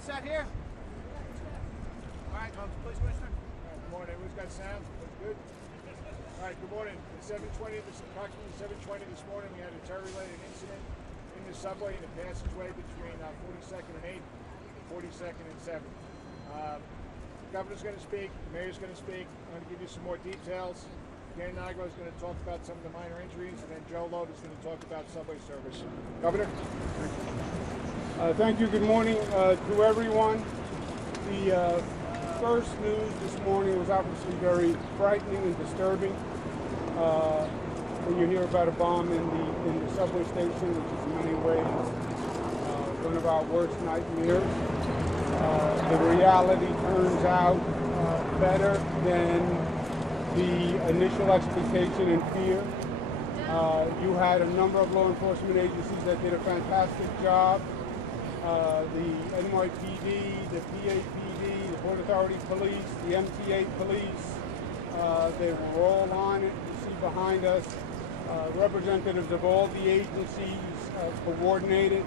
set here? All right, please, Commissioner. Good morning. Everyone's got sound? That's good? All right, good morning. At 7:20, approximately 7:20 this morning, we had a terror-related incident in the subway in the passageway between 42nd and 8th, 42nd and 7th. The governor's going to speak, the mayor's going to speak. I'm going to give you some more details. Dan Nigro is going to talk about some of the minor injuries, and then Joe Loda is going to talk about subway service. Governor? Thank you. Good morning to everyone. The first news this morning was obviously very frightening and disturbing. When you hear about a bomb in the subway station, which is in many ways one of our worst nightmares, the reality turns out better than the initial expectation and fear. You had a number of law enforcement agencies that did a fantastic job. The NYPD, the PAPD, the Port Authority Police, the MTA Police, they were all on it. You see behind us representatives of all the agencies coordinated.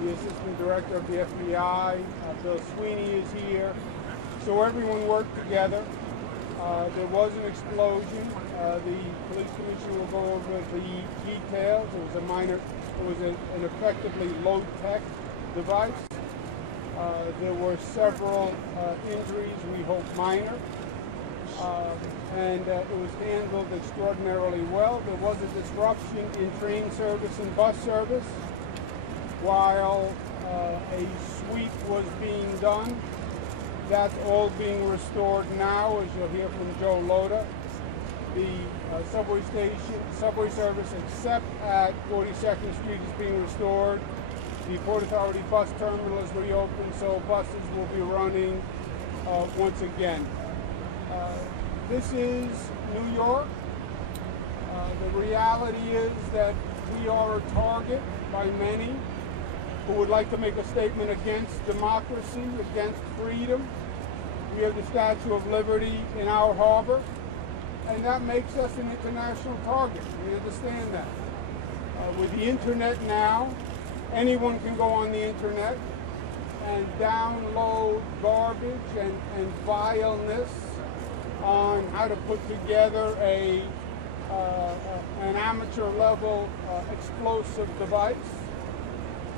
The Assistant Director of the FBI, Bill Sweeney, is here. So everyone worked together. There was an explosion. The police commissioner will go over the details. It was an effectively low-tech device. There were several injuries, we hope minor, and it was handled extraordinarily well. There was a disruption in train service and bus service while a sweep was being done. That's all being restored now, as you'll hear from Joe Loda. The subway service, except at 42nd Street, is being restored. The Port Authority bus terminal is reopened, so buses will be running once again. This is New York. The reality is that we are a target by many who would like to make a statement against democracy, against freedom. We have the Statue of Liberty in our harbor, and that makes us an international target. We understand that. With the internet now, anyone can go on the internet and download garbage and vileness on how to put together an amateur level explosive device.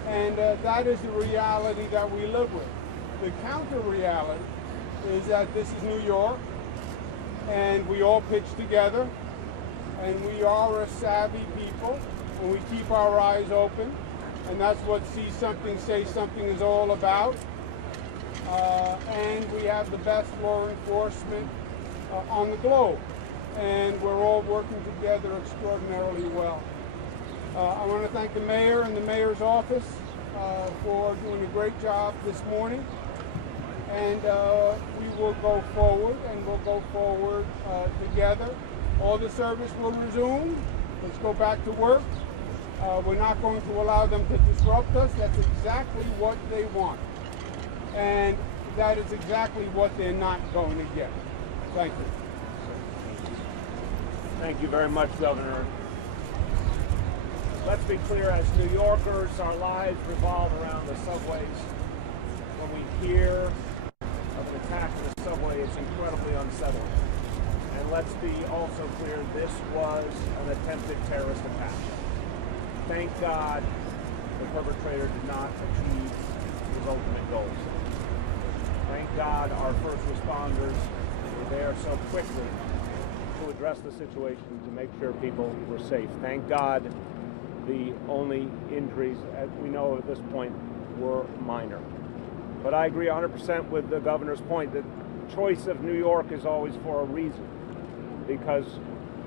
And that is the reality that we live with. The counter reality is that this is New York, and we all pitch together, and we are a savvy people, and we keep our eyes open, and that's what See Something, Say Something is all about. And we have the best law enforcement on the globe, and we're all working together extraordinarily well. I want to thank the mayor and the mayor's office for doing a great job this morning, and we will go forward, and we'll go forward together. All the service will resume. Let's go back to work. We're not going to allow them to disrupt us. That's exactly what they want, and that is exactly what they're not going to get. Thank you. Thank you very much, Governor. Let's be clear, as New Yorkers, our lives revolve around the subways. When we hear of an attack on the subway, it's incredibly unsettling. And let's be also clear, this was an attempted terrorist attack. Thank God the perpetrator did not achieve his ultimate goals. Thank God our first responders were there so quickly to address the situation, to make sure people were safe. Thank God the only injuries, as we know at this point, were minor. But I agree 100% with the governor's point that choice of New York is always for a reason, because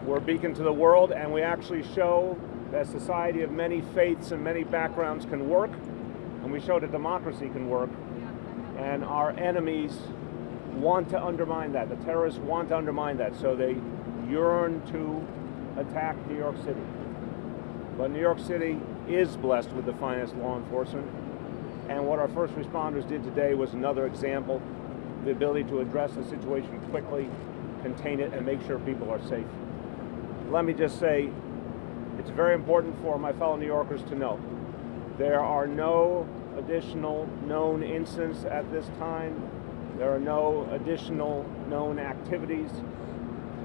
we're a beacon to the world, and we actually show that a society of many faiths and many backgrounds can work, and we show that democracy can work, and our enemies want to undermine that. The terrorists want to undermine that, so they yearn to attack New York City. But New York City is blessed with the finest law enforcement, and what our first responders did today was another example, the ability to address the situation quickly, contain it, and make sure people are safe. Let me just say, it's very important for my fellow New Yorkers to know there are no additional known incidents at this time. There are no additional known activities.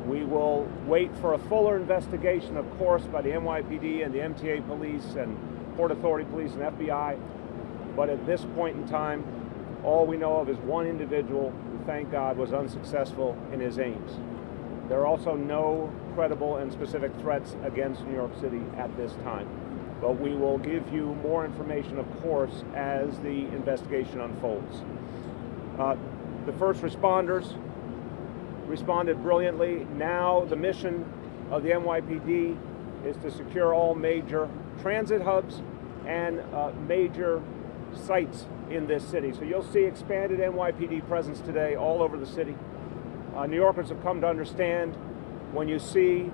We will wait for a fuller investigation, of course, by the NYPD and the MTA police and Port Authority police and FBI. But at this point in time, all we know of is one individual who, thank God, was unsuccessful in his aims. There are also no credible and specific threats against New York City at this time. But we will give you more information, of course, as the investigation unfolds. The first responders responded brilliantly. Now the mission of the NYPD is to secure all major transit hubs and major sites in this city. So you'll see expanded NYPD presence today all over the city. New Yorkers have come to understand when you see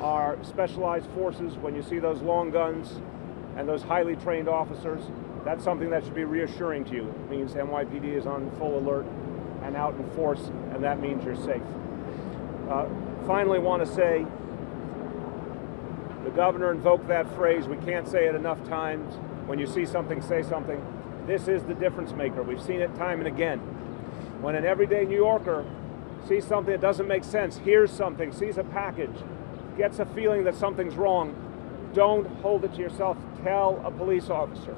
our specialized forces, when you see those long guns and those highly trained officers, that's something that should be reassuring to you. It means NYPD is on full alert and out in force, and that means you're safe. Finally, want to say, the governor invoked that phrase, we can't say it enough times, when you see something, say something. This is the difference maker. We've seen it time and again. When an everyday New Yorker sees something that doesn't make sense, hears something, sees a package, gets a feeling that something's wrong, don't hold it to yourself. Tell a police officer.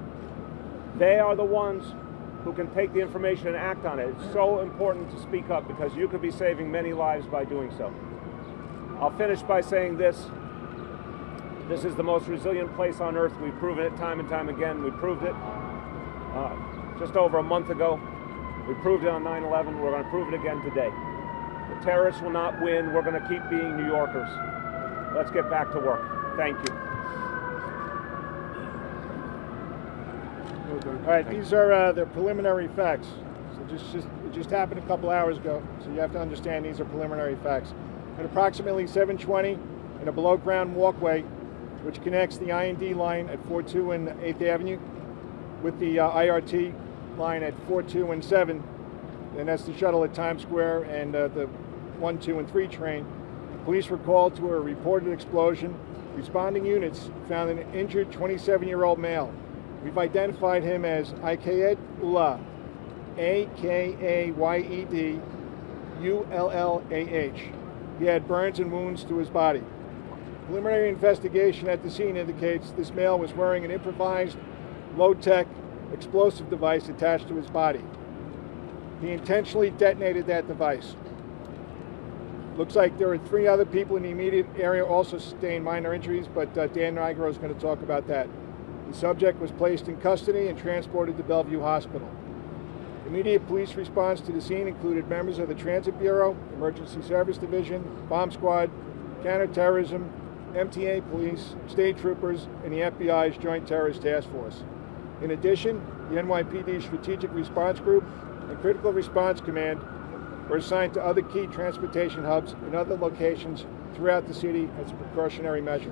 They are the ones who can take the information and act on it. It's so important to speak up because you could be saving many lives by doing so. I'll finish by saying this. This is the most resilient place on earth. We've proven it time and time again. We proved it just over a month ago. We proved it on 9/11. We're going to prove it again today. The terrorists will not win. We're going to keep being New Yorkers. Let's get back to work. Thank you. All right, these are the preliminary facts. So it just happened a couple hours ago, so you have to understand these are preliminary facts. At approximately 7:20, in a below-ground walkway, which connects the I&D line at 4-2 and 8th Avenue with the IRT line at 4-2 and 7, and that's the shuttle at Times Square and the 1, 2, and 3 train. Police were called to a reported explosion. Responding units found an injured 27-year-old male. We've identified him as Akayed Ullah, Akayed Ullah. He had burns and wounds to his body. Preliminary investigation at the scene indicates this male was wearing an improvised, low-tech explosive device attached to his body. He intentionally detonated that device. Looks like there were 3 other people in the immediate area also sustained minor injuries, but Dan Nigro is going to talk about that. The subject was placed in custody and transported to Bellevue Hospital. Immediate police response to the scene included members of the Transit Bureau, Emergency Service Division, Bomb Squad, Counterterrorism, MTA police, state troopers, and the FBI's Joint Terrorist Task Force. In addition, the NYPD Strategic Response Group and Critical Response Command were assigned to other key transportation hubs in other locations throughout the city as a precautionary measure.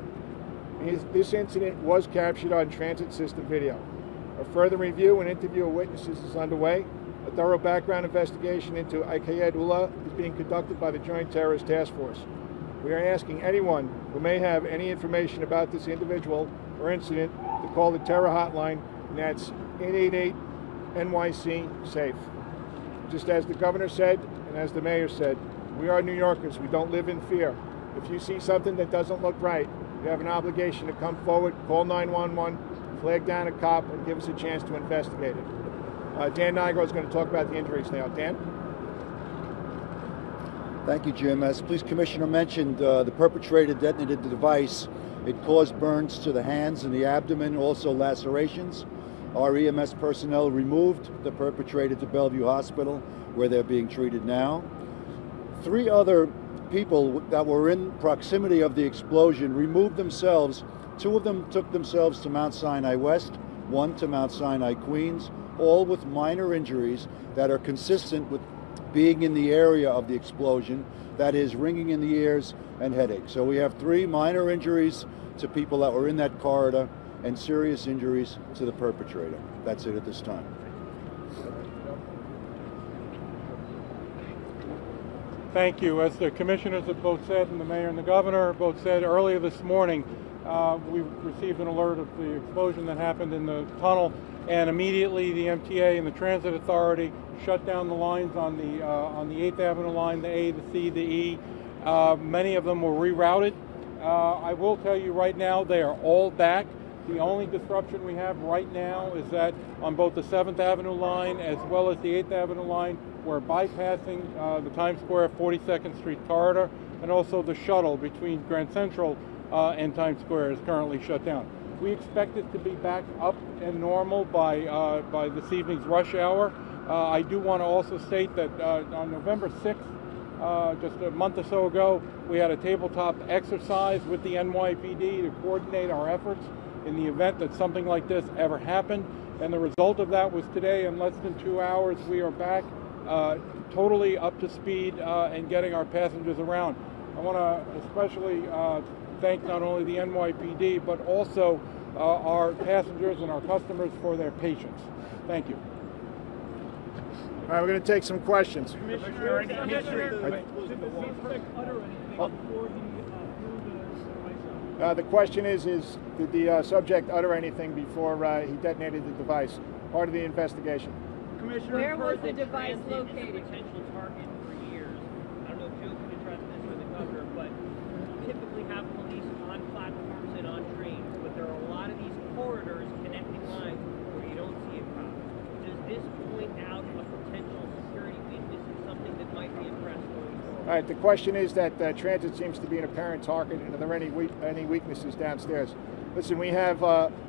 This incident was captured on transit system video. A further review and interview of witnesses is underway. A thorough background investigation into Akayed Ullah is being conducted by the Joint Terrorist Task Force. We are asking anyone who may have any information about this individual or incident to call the terror hotline, and that's 888 NYC SAFE. Just as the governor said, and as the mayor said, we are New Yorkers. We don't live in fear. If you see something that doesn't look right, you have an obligation to come forward, call 911, flag down a cop, and give us a chance to investigate it. Dan Nigro is going to talk about the injuries now. Dan? Thank you, Jim. As the police commissioner mentioned, the perpetrator detonated the device. It caused burns to the hands and the abdomen, also lacerations. Our EMS personnel removed the perpetrator to Bellevue Hospital, where they're being treated now. 3 other people that were in proximity of the explosion removed themselves. 2 of them took themselves to Mount Sinai West, 1 to Mount Sinai Queens, all with minor injuries that are consistent with being in the area of the explosion, that is ringing in the ears and headache. So we have 3 minor injuries to people that were in that corridor and serious injuries to the perpetrator. That's it at this time. Thank you. As the commissioners have both said, and the mayor and the governor both said earlier this morning, we received an alert of the explosion that happened in the tunnel, and immediately the MTA and the Transit Authority shut down the lines on the 8th Avenue line, the A, the C, the E. Many of them were rerouted. I will tell you right now, they are all back. The only disruption we have right now is that on both the 7th Avenue line as well as the 8th Avenue line, we're bypassing the Times Square 42nd Street corridor, and also the shuttle between Grand Central and Times Square is currently shut down. We expect it to be back up and normal by this evening's rush hour. I do want to also state that on November 6th, just a month or so ago, we had a tabletop exercise with the NYPD to coordinate our efforts in the event that something like this ever happened. And the result of that was today, in less than 2 hours, we are back totally up to speed and getting our passengers around. I want to especially thank not only the NYPD, but also our passengers and our customers for their patience. Thank you. All right, we're going to take some questions. Commissioner, The question is did the subject utter anything before he detonated the device? Part of the investigation. Commissioner, where was the device located? Potential target for years. I don't know if Joe can address this or the governor, but we typically have police on platforms and on trains, but there are a lot of these corridors connecting lines where you don't see a cop. Does this point out a potential security weakness and something that might be addressed going forward? All right, the question is that transit seems to be an apparent target, and are there any weaknesses downstairs? Listen, we have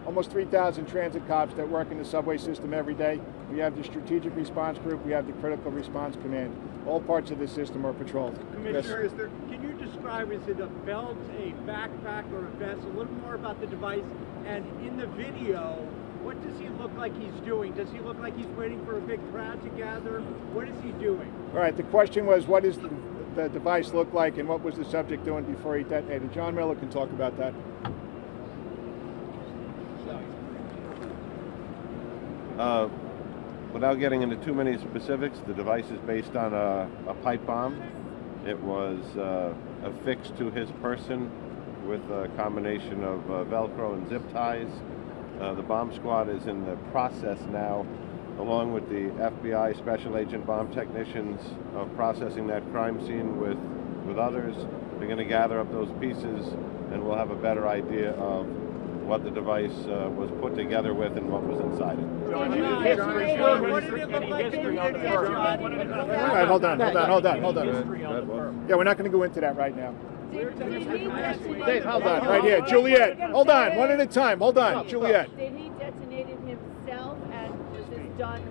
almost 3,000 transit cops that work in the subway system every day. We have the strategic response group, we have the critical response command. All parts of the system are patrolled. Commissioner, can you describe, is it a belt, a backpack, or a vest? A little more about the device. And in the video, what does he look like he's doing? Does he look like he's waiting for a big crowd to gather? What is he doing? All right, the question was, what does the device look like, and what was the subject doing before he detonated? John Miller can talk about that. Without getting into too many specifics, the device is based on a pipe bomb. It was affixed to his person with a combination of Velcro and zip ties. The bomb squad is in the process now, along with the FBI Special Agent bomb technicians, of processing that crime scene with others. They're going to gather up those pieces, and we'll have a better idea of what the device was put together with and what was inside it. What did it look like? All right, hold on. Yeah, we're not going to go into that right now. Dave, hold on, right here. Juliet, hold on, one at a time. Hold on, Juliet. Did he detonate it himself, and was this done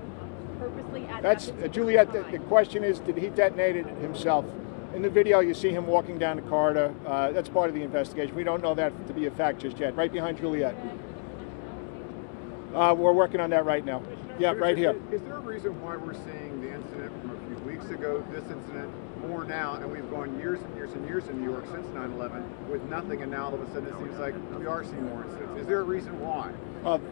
purposely at That's that Juliet. time? The question is, did he detonate it himself? In the video, you see him walking down the corridor. That's part of the investigation. We don't know that to be a fact just yet. Right behind Juliet. We're working on that right now. Yeah, right here. Is there a reason why we're seeing the incident from a few weeks ago, this incident, more now, and we've gone years and years and years in New York since 9/11 with nothing, and now all of a sudden it seems like we are seeing more incidents? Is there a reason why?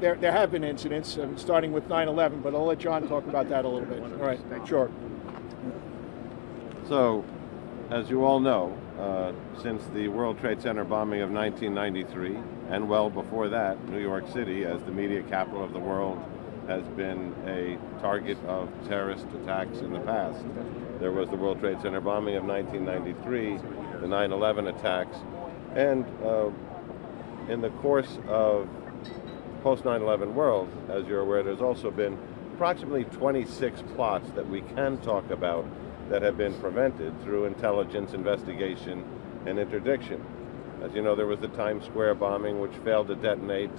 There have been incidents, starting with 9/11, but I'll let John talk about that a little bit. All right, sure. So, as you all know, since the World Trade Center bombing of 1993, and well before that, New York City, as the media capital of the world, has been a target of terrorist attacks in the past. There was the World Trade Center bombing of 1993, the 9/11 attacks, and in the course of post 9/11 world, as you're aware, there's also been approximately 26 plots that we can talk about that have been prevented through intelligence, investigation, and interdiction. As you know, there was the Times Square bombing, which failed to detonate.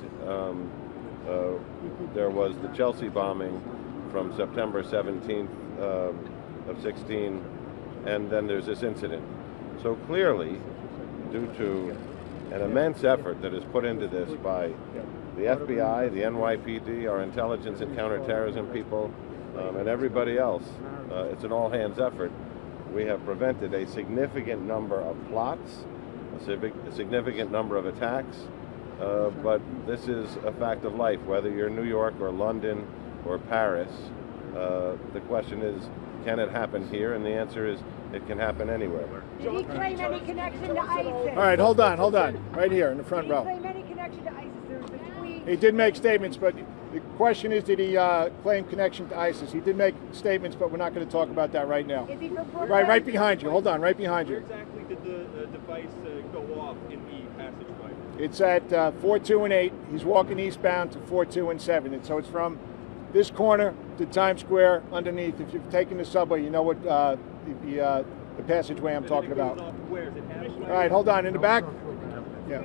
There was the Chelsea bombing from September 17th of 16, and then there's this incident. So clearly, due to an immense effort that is put into this by the FBI, the NYPD, our intelligence and counterterrorism people, and everybody else, it's an all-hands effort. We have prevented a significant number of plots, a significant number of attacks, but this is a fact of life. Whether you're in New York or London or Paris, the question is, can it happen here? And the answer is, It can happen anywhere. Did he claim any connection to ISIS? All right, hold on. Right here in the front Did he row. claim any connection to ISIS? There was a tweet. He did make statements, but the question is, did he claim connection to ISIS? He did make statements, but we're not going to talk about that right now. Is he from Brooklyn? Right behind you. Hold on, right behind you. Where exactly did the device go off in the passageway? It's at 42 and 8. He's walking eastbound to 42 and 7. And so it's from this corner to Times Square underneath. If you've taken the subway, you know what the passageway I'm talking about. Where is it? All right, hold on. In the back? Yeah. A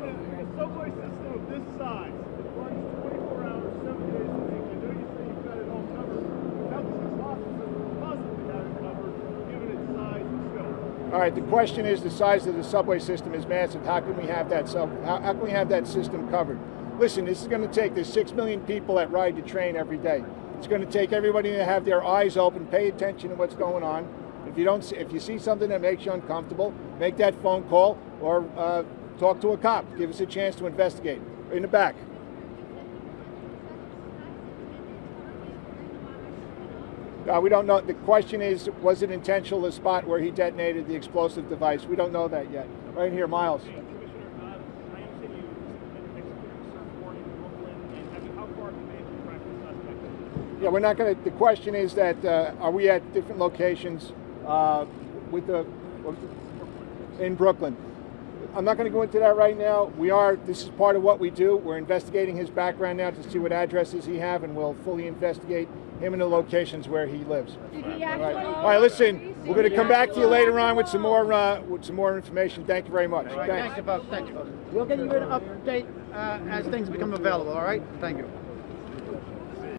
subway system of this size, it runs 24 hours, 7 days a week. I know you say you've got it all covered. Thousands of officers possibly have it covered, given its size and scope. All right, the question is, the size of the subway system is massive. How can we have that how can we have that system covered? Listen, this is going to take, there's 6 million people that ride the train every day. It's going to take everybody to have their eyes open, pay attention to what's going on. If you see something that makes you uncomfortable, make that phone call or talk to a cop. Give us a chance to investigate. In the back. We don't know. The question is, was it intentional, the spot where he detonated the explosive device? We don't know that yet. Right here, Miles. Commissioner, I understand you executed a search warrant in Brooklyn, and how far have you been able to track the suspect? Yeah, we're not going to. The question is that are we at different locations in Brooklyn? I'm not going to go into that right now. This is part of what we do. We're investigating his background now to see what addresses he have, and we'll fully investigate him in the locations where he lives. Did he actually? All right, listen. We're going to come back to you later on with some more information. Thank you very much. Thank you, folks. Thank you, folks. We'll give you an update as things become available, all right? Thank you.